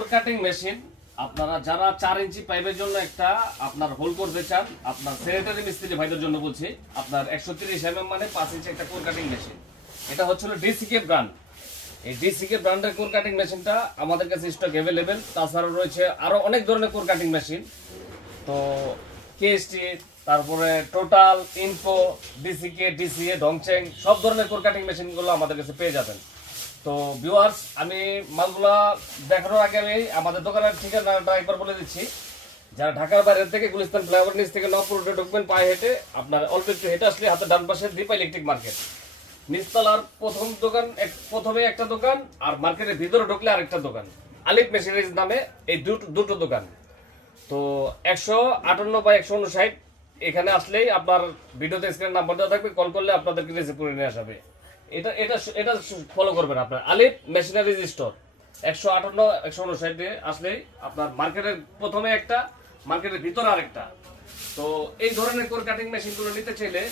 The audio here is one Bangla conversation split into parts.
কোর কাটিং মেশিন আপনারা যারা 4 ইঞ্চি পাইপের জন্য একটা আপনার হোল করতে চান, আপনার স্যানিটারি মিস্ত্রি ভাইদের জন্য বলছি, আপনার 130 মানে 5 ইঞ্চি একটা কোর কাটিং মেশিন। এটা হচ্ছিল ডিসিকে ব্র্যান্ড। এই ডিসিকে ব্র্যান্ডের কোর কাটিং মেশিনটা আমাদের কাছে স্টক অ্যাভেলেবেল। তাছাড়া রয়েছে আরো অনেক ধরনের কোর কাটিং মেশিন, তো কেএসটি, তারপরে টোটাল, ইনফো, ডিসিকে, ডিসিএ, ডংচেং, সব ধরনের কোর কাটিং মেশিনগুলো আমাদের কাছে পেয়ে যাবেন। তো ভিউয়ার্স, আমি মালগুলা দেখানোর আগে আমি আমাদের দোকানের ঠিকানাটা একবার বলে দিচ্ছি। যারা ঢাকার বাইরে থেকে গুলিস্তান ফ্লাইওভার নিচ থেকে নবপুর রোডে ঢুকবেন, পায়ে হেঁটে আপনার অল্প একটু হেঁটে আসলে হাতে ডান পাশে দীপা ইলেকট্রিক মার্কেট, নিচতলার প্রথম দোকান, প্রথমে একটা দোকান, আর মার্কেটের ভিতরে ঢুকলে আরেকটা দোকান, আলিফ মেশিনারিজ নামে এই দুটো দোকান। তো 158/159 এখানে আসলেই আপনার ভিডিওতে স্ক্রিন নাম্বার দেওয়া থাকবে, কল করলে আপনাদেরকে রিসিভ করে নিয়ে আসবে। এটা এটা এটা ফলো করবেন আপনার, আলিফ মেশিনারিজ স্টোর 158/159 আসলেই আপনার মার্কেটের প্রথমে একটা, মার্কেটের ভিতরে আরেকটা। তো এই ধরনের কোর কাটিং মেশিনগুলো নিতে চাইলে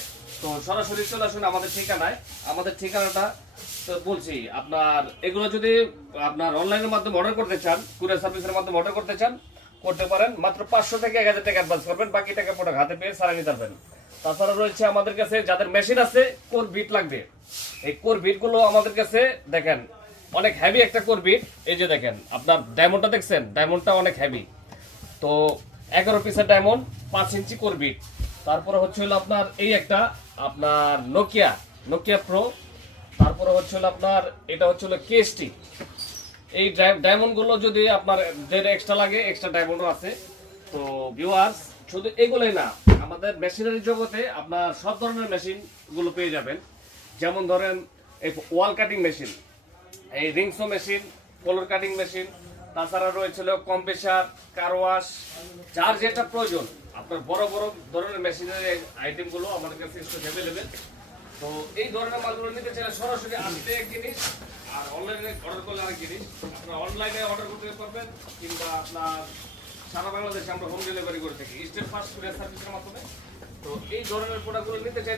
তো সরাসরি চলে আসুন আমাদের ঠিকানায়। আমাদের ঠিকানাটা তো বলছি, আপনার এগুলো যদি আপনার অনলাইনের মাধ্যমে অর্ডার করতে চান, কুরিয়ার সার্ভিসের মাধ্যমে অর্ডার করতে চান, করতে পারেন। মাত্র 500 থেকে 1000 টাকা অ্যাডভান্স করবেন, বাকি টাকা প্রোডাক্ট হাতে পেয়ে সারা নিতে পারবেন। তাছাড়া রয়েছে আমাদের কাছে যাদের মেশিন আছে, কোর বিট লাগবে, এই কোর বিটগুলো আমাদের কাছে দেখেন অনেক হেভি একটা কোর বিট। এই যে দেখেন আপনার ডায়মন্ডটা দেখছেন, ডায়মন্ডটা অনেক হেভি। তো 11 পিসের ডায়মন্ড, 5 ইঞ্চি কোর বিট। তারপরে হচ্ছে হলো আপনার এই একটা আপনার নোকিয়া প্রো। তারপরে হচ্ছে হলো আপনার এটা হচ্ছে হলো কেএসটি। এই ডায়মন্ড গুলো যদি আপনার এক্সট্রা লাগে, এক্সট্রা ডায়মন্ডও আছে। তো ভিউয়ার্স, শুধু এগুলোই না, আমাদের মেশিনারি জগতে আপনার সব ধরনের মেশিন গুলো পেয়ে যাবেন। যেমন ধরেন এই ওয়াল কাটিং মেশিন, এই রিংসো মেশিন, কলর কাটিং মেশিন, তাছাড়া রয়েছিল কম্প্রেসার, কারওয়াশ, যার যেটা প্রয়োজন আপনার বড় বড় ধরনের মেশিনারি আইটেম গুলো আমাদের কাছে স্টক অ্যাভেলেবেল। তো এই ধরনের মালগুলো নিতে চাইলে সরাসরি আসলে এক জিনিস, আর অনলাইনে অর্ডার করলে আরেক জিনিস। আপনারা অনলাইনে অর্ডার করতে পারবেন, কিংবা আপনার সারা বাংলাদেশে আমরা হোম ডেলিভারি করে থাকি স্টেট ফার্স্ট কুরিয়ার সার্ভিসের মাধ্যমে। তো এই ধরনের প্রোডাক্টগুলো নিতে চাই